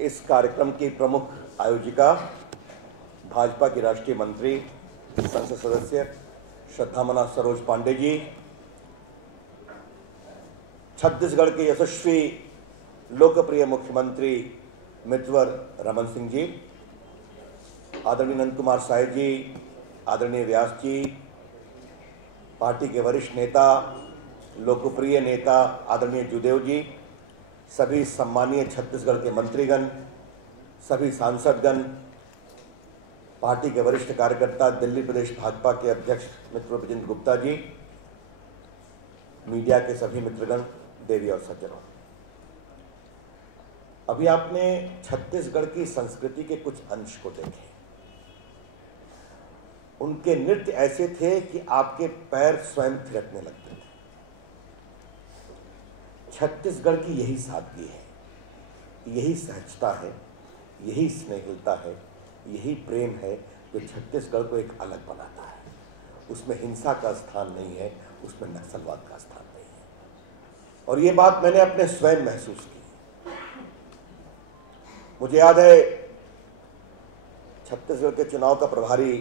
इस कार्यक्रम की प्रमुख आयोजिका भाजपा की राष्ट्रीय मंत्री, संसद सदस्य श्रद्धामना सरोज पांडे जी, छत्तीसगढ़ के यशस्वी लोकप्रिय मुख्यमंत्री मितवर रमन सिंह जी, आदरणीय नंद कुमार साय जी, आदरणीय व्यास जी, पार्टी के वरिष्ठ नेता, लोकप्रिय नेता आदरणीय जुदेव जी, सभी सम्मानीय छत्तीसगढ़ के मंत्रीगण, सभी सांसदगण, पार्टी के वरिष्ठ कार्यकर्ता, दिल्ली प्रदेश भाजपा के अध्यक्ष मित्र विजेंद्र गुप्ता जी, मीडिया के सभी मित्रगण, देवी और सज्जनों, अभी आपने छत्तीसगढ़ की संस्कृति के कुछ अंश को देखे। उनके नृत्य ऐसे थे कि आपके पैर स्वयं थिरकने लगते थे। छत्तीसगढ़ की यही सादगी है, यही सहजता है, यही स्नेहिलता है, यही प्रेम है जो छत्तीसगढ़ को एक अलग बनाता है। उसमें हिंसा का स्थान नहीं है, उसमें नक्सलवाद का स्थान नहीं है। और ये बात मैंने अपने स्वयं महसूस की। मुझे याद है छत्तीसगढ़ के चुनाव का प्रभारी,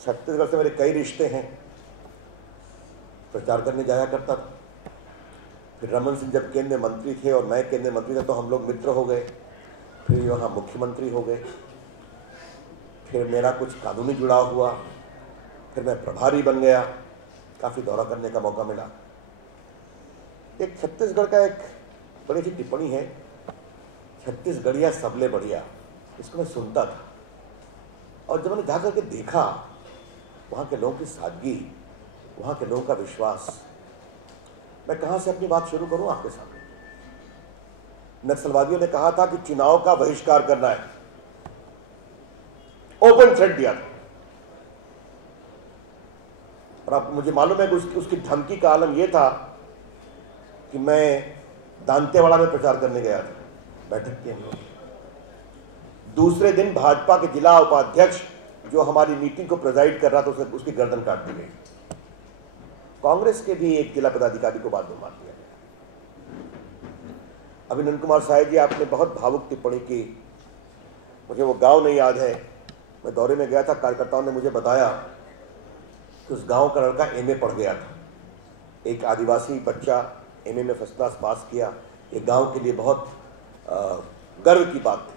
छत्तीसगढ़ से मेरे कई रिश्ते हैं, प्रचार करने जाया करता था। फिर रमन सिंह जब केंद्रीय मंत्री थे और मैं केंद्रीय मंत्री था तो हम लोग मित्र हो गए। फिर यहाँ मुख्यमंत्री हो गए। फिर मेरा कुछ कानूनी जुड़ाव हुआ। फिर मैं प्रभारी बन गया। काफ़ी दौरा करने का मौका मिला। एक छत्तीसगढ़ का एक बड़ी सी टिप्पणी है, छत्तीसगढ़िया सबले बढ़िया। इसको मैं सुनता था और जब मैंने जाकर के देखा वहाँ के लोगों की सादगी, वहाँ के लोगों का विश्वास, मैं कहाँ से अपनी बात शुरू करूँ आपके सामने। नक्सलवादियों ने कहा था कि चुनाव का बहिष्कार करना है, ओपन थ्रेट दिया था। और अब मुझे मालूम है कि उसकी धमकी का आलम यह था कि मैं दांतेवाड़ा में प्रचार करने गया था, बैठक की हम लोग। दूसरे दिन भाजपा के जिला उपाध्यक्ष जो हमारी मीटिंग को प्रेजाइड कर रहा था उसकी गर्दन काट दी गई। कांग्रेस के भी एक जिला पदाधिकारी को बाद में मार दिया गया। अभी नंद कुमार साय जी, आपने बहुत भावुक टिप्पणी की। मुझे वो गांव नहीं याद है, मैं दौरे में गया था, कार्यकर्ताओं ने मुझे बताया कि उस गांव का लड़का एमए पढ़ गया था। एक आदिवासी बच्चा एमए में फर्स्ट क्लास पास किया। ये गांव के लिए बहुत गर्व की बात थी।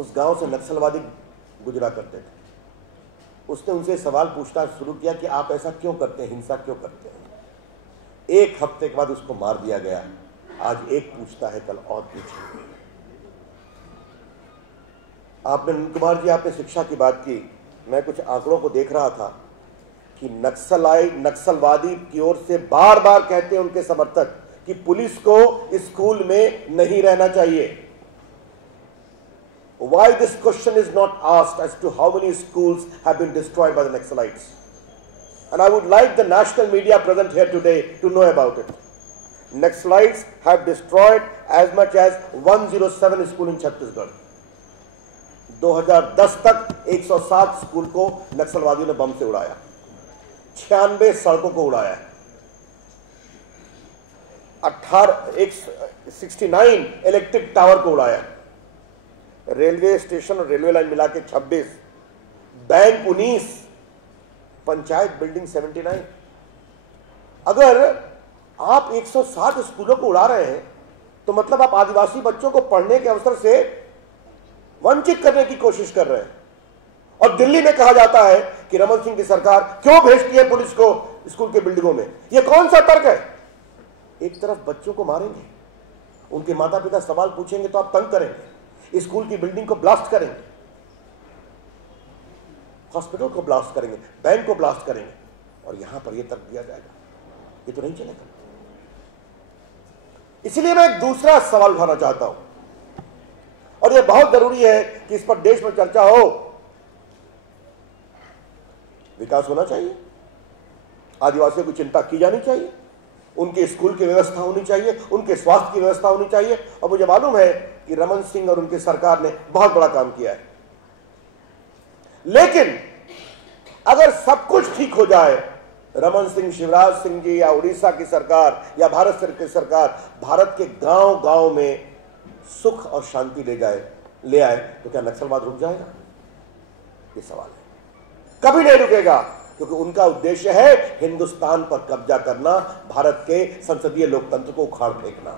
उस गांव से नक्सलवादी गुजरा करते थे। उसने उनसे सवाल पूछना शुरू किया कि आप ऐसा क्यों करते हैं, हिंसा क्यों करते हैं। एक हफ्ते के बाद उसको मार दिया गया। आज एक पूछता है, कल और पूछेंगे। आपने नंद कुमार जी, आपने शिक्षा की बात की। मैं कुछ आंकड़ों को देख रहा था कि नक्सलवादी की ओर से बार बार कहते हैं उनके समर्थक कि पुलिस को स्कूल में नहीं रहना चाहिए। Why this question is not asked as to how many schools have been destroyed by the Naxalites? And I would like the national media present here today to know about it. Naxalites have destroyed as much as 107 schools in Chhattisgarh. 2010 तक 107 school को नक्सलवादियों ने बम से उड़ाया, 96 सड़कों को उड़ाया, 69 electric tower को उड़ाया, रेलवे स्टेशन और रेलवे लाइन मिला के 26, बैंक 19, पंचायत बिल्डिंग 79। अगर आप 107 स्कूलों को उड़ा रहे हैं तो मतलब आप आदिवासी बच्चों को पढ़ने के अवसर से वंचित करने की कोशिश कर रहे हैं। और दिल्ली में कहा जाता है कि रमन सिंह की सरकार क्यों भेजती है पुलिस को स्कूल के बिल्डिंगों में। यह कौन सा तर्क है? एक तरफ बच्चों को मारेंगे, उनके माता पिता सवाल पूछेंगे तो आप तंग करेंगे, स्कूल की बिल्डिंग को ब्लास्ट करेंगे, हॉस्पिटल को ब्लास्ट करेंगे, बैंक को ब्लास्ट करेंगे, और यहां पर यह तर्क दिया जाएगा। ये तो नहीं चलेगा। इसलिए मैं एक दूसरा सवाल उठाना चाहता हूं, और यह बहुत जरूरी है कि इस पर देश में चर्चा हो। विकास होना चाहिए, आदिवासियों की चिंता की जानी चाहिए, उनके स्कूल की व्यवस्था होनी चाहिए, उनके स्वास्थ्य की व्यवस्था होनी चाहिए। और मुझे मालूम है कि रमन सिंह और उनकी सरकार ने बहुत बड़ा काम किया है। लेकिन अगर सब कुछ ठीक हो जाए, रमन सिंह, शिवराज सिंह जी या उड़ीसा की सरकार या भारत की सरकार भारत के गांव गांव में सुख और शांति ले आए, तो क्या नक्सलवाद रुक जाएगा? ये सवाल है। कभी नहीं रुकेगा, क्योंकि उनका उद्देश्य है हिंदुस्तान पर कब्जा करना, भारत के संसदीय लोकतंत्र को उखाड़ फेंकना।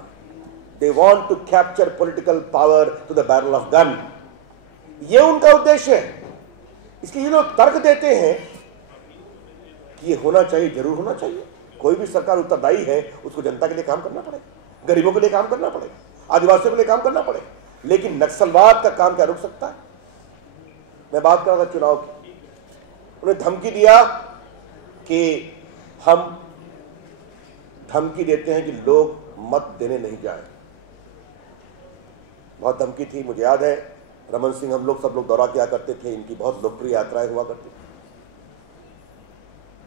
They want to capture political power to the barrel of gun. ये उनका उद्देश्य है। इसलिए ये लोग तर्क देते हैं कि ये होना चाहिए, जरूर होना चाहिए। कोई भी सरकार उत्तरदायी है, उसको जनता के लिए काम करना पड़ेगा, गरीबों के लिए काम करना पड़ेगा, आदिवासियों के लिए काम करना पड़ेगा। लेकिन नक्सलवाद का काम क्या रुक सकता है? मैं बात कर रहा था चुनाव की। उन्हें धमकी दिया कि हम धमकी देते हैं कि लोग मत देने नहीं जाए। बहुत धमकी थी, मुझे याद है। रमन सिंह, हम लोग सब लोग दौरा किया करते थे, इनकी बहुत लोकप्रिय यात्राएं हुआ करती थी।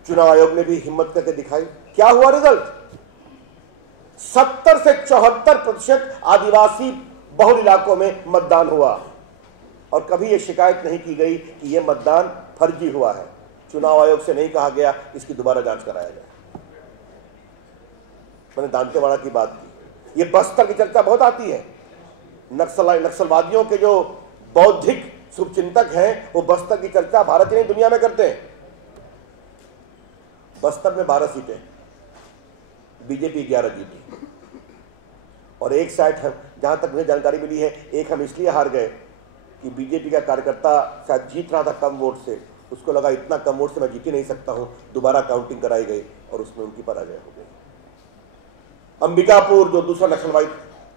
चुनाव आयोग ने भी हिम्मत करके दिखाई। क्या हुआ रिजल्ट? 70 से 74% आदिवासी बहुल इलाकों में मतदान हुआ, और कभी यह शिकायत नहीं की गई कि यह मतदान फर्जी हुआ है। चुनाव आयोग से नहीं कहा गया इसकी दोबारा जांच कराया जाए। मैंने दांतेवाड़ा की बात की। यह बस्तर की चर्चा बहुत आती है। नक्सलवादियों के जो बौद्धिक शुभचिंतक हैं, वो बस्तर की चर्चा भारत ही नहीं दुनिया में करते हैं। बस्तर में 12 सीटें, बीजेपी 11 जीती, और एक साइड हम, जहां तक मुझे जानकारी मिली है, एक हम इसलिए हार गए कि बीजेपी का कार्यकर्ता शायद जीत रहा था कम वोट से, उसको लगा इतना कम वोट से मैं जीत ही नहीं सकता हूं, दोबारा काउंटिंग कराई गई और उसमें उनकी पराजय हो गई। अंबिकापुर जो दूसरा नक्सलवादी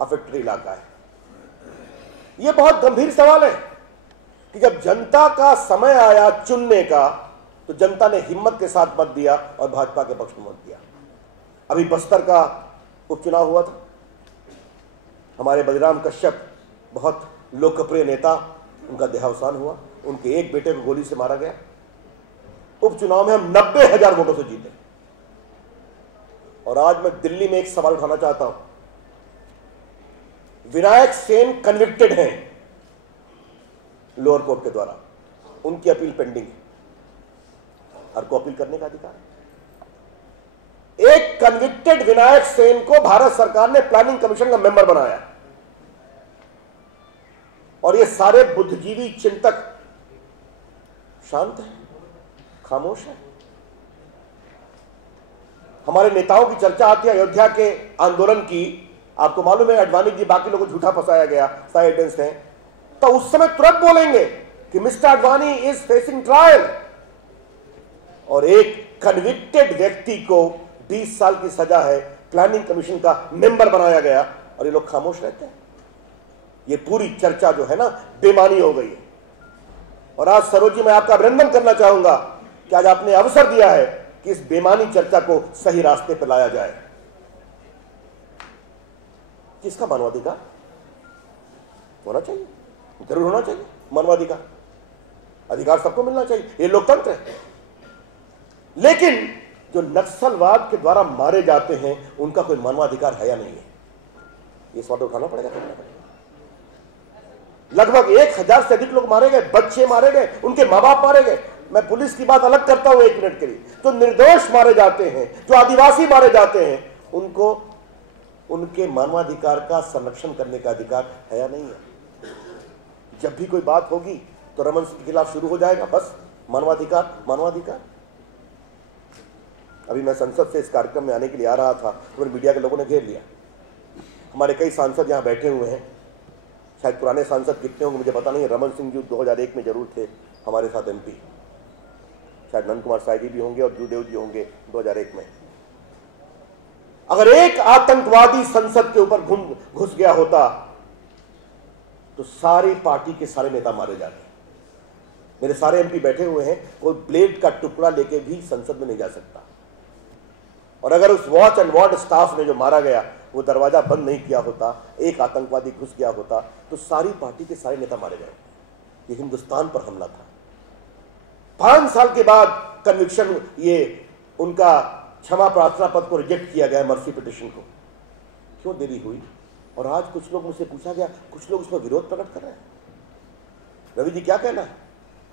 अफेक्टेड इलाका है, यह बहुत गंभीर सवाल है कि जब जनता का समय आया चुनने का, तो जनता ने हिम्मत के साथ मत दिया और भाजपा के पक्ष में मत दिया। अभी बस्तर का उपचुनाव हुआ था। हमारे बलिराम कश्यप, बहुत लोकप्रिय नेता, उनका देहावसान हुआ। उनके एक बेटे को गोली से मारा गया। उपचुनाव में हम 90,000 वोटों से जीते। और आज मैं दिल्ली में एक सवाल उठाना चाहता हूं। विनायक सेन कन्विक्टेड हैं लोअर कोर्ट के द्वारा, उनकी अपील पेंडिंग है। हर को अपील करने का अधिकार है। एक कन्विक्टेड विनायक सेन को भारत सरकार ने प्लानिंग कमीशन का मेंबर बनाया, और ये सारे बुद्धिजीवी चिंतक शांत हैं, खामोश हैं। हमारे नेताओं की चर्चा आती है अयोध्या के आंदोलन की। आपको मालूम है अडवाणी जी, बाकी लोगों को झूठा फंसाया गया, सारे एविडेंस हैं, तो उस समय तुरंत बोलेंगे कि mister Advani is facing trial, और एक कन्विक्टेड व्यक्ति को 20 साल की सजा है, प्लानिंग कमीशन का मेंबर बनाया गया, और ये लोग खामोश रहते हैं। ये पूरी चर्चा जो है ना, बेमानी हो गई है। और आज सरोज जी, मैं आपका अभिनंदन करना चाहूंगा कि आज आपने अवसर दिया है कि इस बेमानी चर्चा को सही रास्ते पर लाया जाए। किसका मानवाधिकार होना चाहिए? जरूर होना चाहिए मानवाधिकार। अधिकार सबको मिलना चाहिए, ये लोकतंत्र है। लेकिन जो नक्सलवाद के द्वारा मारे जाते हैं, उनका कोई मानवाधिकार है या नहीं है, ये सवाल उठाना पड़ेगा। लगभग 1000 से अधिक लोग मारे गए, बच्चे मारे गए, उनके मां बाप मारे गए। मैं पुलिस की बात अलग करता हूं 1 मिनट के लिए। जो निर्दोष मारे जाते हैं, जो आदिवासी मारे जाते हैं, उनको उनके मानवाधिकार का संरक्षण करने का अधिकार है या नहीं है? जब भी कोई बात होगी तो रमन सिंह के खिलाफ शुरू हो जाएगा, बस मानवाधिकार मानवाधिकार। अभी मैं संसद से इस कार्यक्रम में आने के लिए आ रहा था, तो मीडिया के लोगों ने घेर लिया। हमारे कई सांसद यहाँ बैठे हुए हैं, शायद पुराने सांसद कितने होंगे मुझे पता नहीं। रमन सिंह जी 2001 में जरूर थे हमारे साथ MP, शायद नंद कुमार साय जी भी होंगे और जूदेव जी होंगे 2001 में। अगर एक आतंकवादी संसद के ऊपर घुस गया होता तो सारी पार्टी के सारे नेता मारे जाते। मेरे सारे MP बैठे हुए हैं, कोई ब्लेड का टुकड़ा लेके भी संसद में नहीं जा सकता। और अगर उस वॉच एंड वार्ड स्टाफ ने जो मारा गया वो दरवाजा बंद नहीं किया होता, एक आतंकवादी घुस गया होता, तो सारी पार्टी के सारे नेता मारे गए। ये हिंदुस्तान पर हमला था। 5 साल के बाद कन्विक्शन, ये उनका क्षमा प्रार्थना पत्र को रिजेक्ट किया गया, मर्सी पिटिशन को। क्यों देरी हुई? और आज कुछ लोग, मुझसे पूछा गया, कुछ लोग उसमें विरोध प्रकट कर रहे हैं। रवि जी क्या कहना है?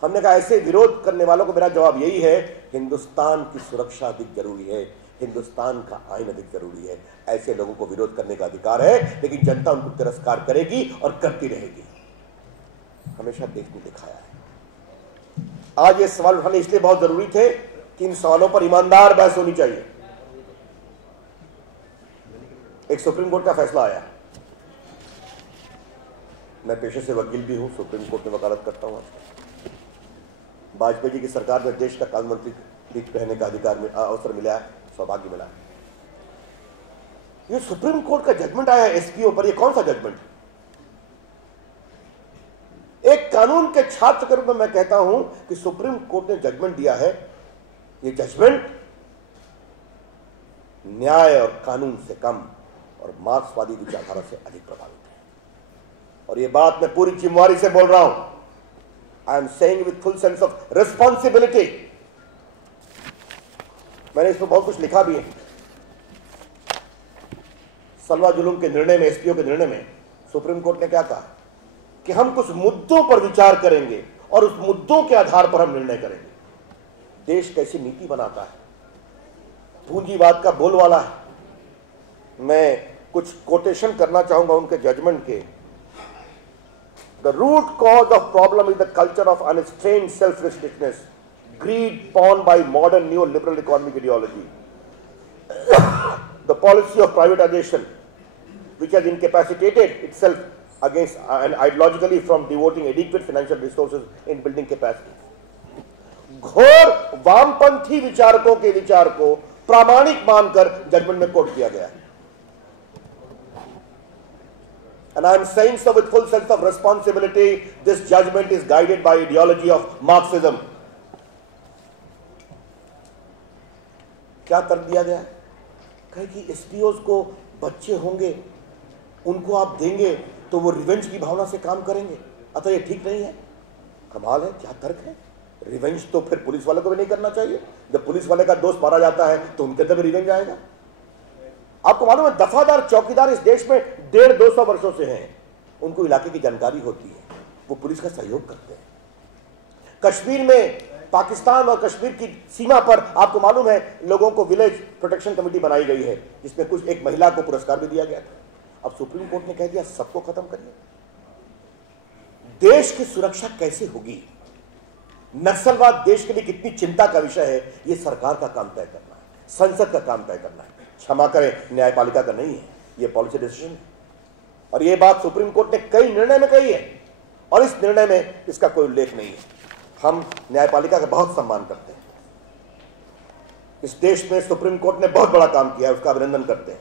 हमने कहा ऐसे विरोध करने वालों को मेरा जवाब यही है, हिंदुस्तान की सुरक्षा अधिक जरूरी है। हिंदुस्तान का आइन अधिक जरूरी है। ऐसे लोगों को विरोध करने का अधिकार है, लेकिन जनता उनको तिरस्कार करेगी और करती रहेगी। हमेशा देश ने दिखाया है। आज ये सवाल उठाने इसलिए बहुत जरूरी थे कि इन सवालों पर ईमानदार बहस होनी चाहिए। एक सुप्रीम कोर्ट का फैसला आया। मैं पेशे से वकील भी हूं, सुप्रीम कोर्ट में वकालत करता हूं। वाजपेयी जी की सरकार में देश का कानून मंत्री रहने का अधिकार में अवसर मिला है, सौभाग्य मिला। ये सुप्रीम कोर्ट का जजमेंट आया एसपीओ पर। ये कौन सा जजमेंट? एक कानून के छात्र के रूप में मैं कहता हूं कि सुप्रीम कोर्ट ने जजमेंट दिया है। ये जजमेंट न्याय और कानून से कम और मार्क्सवादी विचारधारा से अधिक प्रभावित है। और ये बात मैं पूरी जिम्मेवारी से बोल रहा हूं। I am saying with full sense of responsibility. मैंने इस पर बहुत कुछ लिखा भी है। सलवा जुलूम के निर्णय में, एसपीओ के निर्णय में सुप्रीम कोर्ट ने क्या कहा कि हम कुछ मुद्दों पर विचार करेंगे और उस मुद्दों के आधार पर हम निर्णय करेंगे। देश कैसी नीति बनाता है, पूंजीवाद का बोलवाला है। मैं कुछ कोटेशन करना चाहूंगा उनके जजमेंट के। The root cause of problem is the culture of unstrained self restrictiveness, greed pawned by modern neoliberal economic ideology, the policy of privatization which has incapacitated itself against and ideologically from devoting adequate financial resources in building capacity। घोर वामपंथी विचारकों के विचार को प्रामाणिक मानकर judgement में coat किया गया है। And I am saying so with full sense of responsibility, this judgment is guided by ideology of Marxism। क्या कर दिया गया? कहे कि एसपीओज को बच्चे होंगे, उनको आप देंगे तो वो रिवेंज की भावना से काम करेंगे, अतः ये ठीक नहीं है। कमाल है, क्या तर्क है? रिवेंज तो फिर पुलिस वाले को भी नहीं करना चाहिए। जब पुलिस वाले का दोस्त मारा जाता है तो उनके अंदर भी रिवेंज आएगा। आपको मालूम है दफादार चौकीदार इस देश में 150-200 वर्षों से हैं। उनको इलाके की जानकारी होती है, वो पुलिस का सहयोग करते हैं। कश्मीर में, पाकिस्तान और कश्मीर की सीमा पर आपको मालूम है लोगों को विलेज प्रोटेक्शन कमेटी बनाई गई है, जिसमें कुछ एक महिला को पुरस्कार भी दिया गया था। अब सुप्रीम कोर्ट ने कह दिया सबको खत्म करिए। देश की सुरक्षा कैसे होगी? नक्सलवाद देश के लिए कितनी चिंता का विषय है, यह सरकार का काम तय करना है, संसद का काम तय करना है। क्षमा करें, न्यायपालिका का नहीं है, यह पॉलिसी डिसीजन है। और यह बात सुप्रीम कोर्ट ने कई निर्णय में कही है और इस निर्णय में इसका कोई उल्लेख नहीं है। हम न्यायपालिका का बहुत सम्मान करते हैं। इस देश में सुप्रीम कोर्ट ने बहुत बड़ा काम किया है, उसका अभिनंदन करते हैं,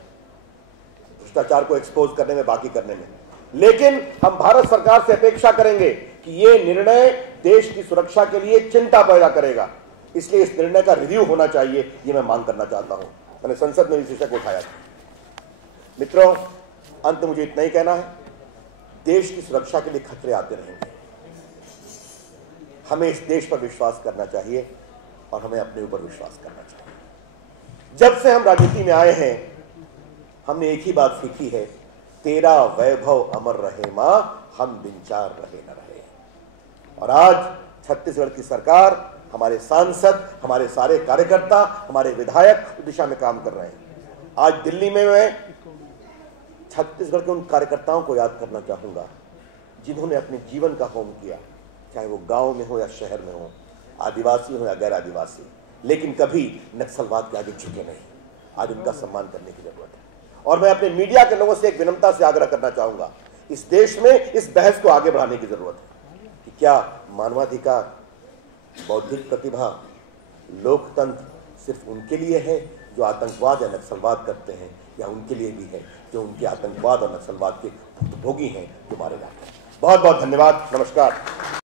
भ्रष्टाचार को एक्सपोज करने में, बाकी करने में। लेकिन हम भारत सरकार से अपेक्षा करेंगे कि यह निर्णय देश की सुरक्षा के लिए चिंता पैदा करेगा, इसलिए इस निर्णय का रिव्यू होना चाहिए, यह मैं मांग करना चाहता हूं। मैंने संसद में इस विषय को उठाया था। मित्रों, अंत मुझे इतना ही कहना है, देश की सुरक्षा के लिए खतरे आते रहेंगे। हमें इस देश पर विश्वास करना चाहिए और हमें अपने ऊपर विश्वास करना चाहिए। जब से हम राजनीति में आए हैं हमने एक ही बात सीखी है, तेरा वैभव अमर रहे मां, हम बिनचार रहे न रहे। और आज छत्तीसगढ़ की सरकार, हमारे सांसद, हमारे सारे कार्यकर्ता, हमारे विधायक उस दिशा में काम कर रहे हैं। आज दिल्ली में मैं छत्तीसगढ़ के उन कार्यकर्ताओं को याद करना चाहूंगा जिन्होंने अपने जीवन का होम किया, चाहे वो गांव में हो या शहर में हो, आदिवासी हो या गैर आदिवासी, लेकिन कभी नक्सलवाद के आगे झुके नहीं। आज उनका सम्मान करने की जरूरत है। और मैं अपने मीडिया के लोगों से एक विनम्रता से आग्रह करना चाहूंगा, इस देश में इस बहस को आगे बढ़ाने की जरूरत है कि क्या मानवाधिकार, बौद्धिक प्रतिभा, लोकतंत्र सिर्फ उनके लिए है जो आतंकवाद या नक्सलवाद करते हैं, या उनके लिए भी है जो उनके आतंकवाद और नक्सलवाद के भोगी हैं, जो मारे जाते हैं। बहुत बहुत धन्यवाद। नमस्कार।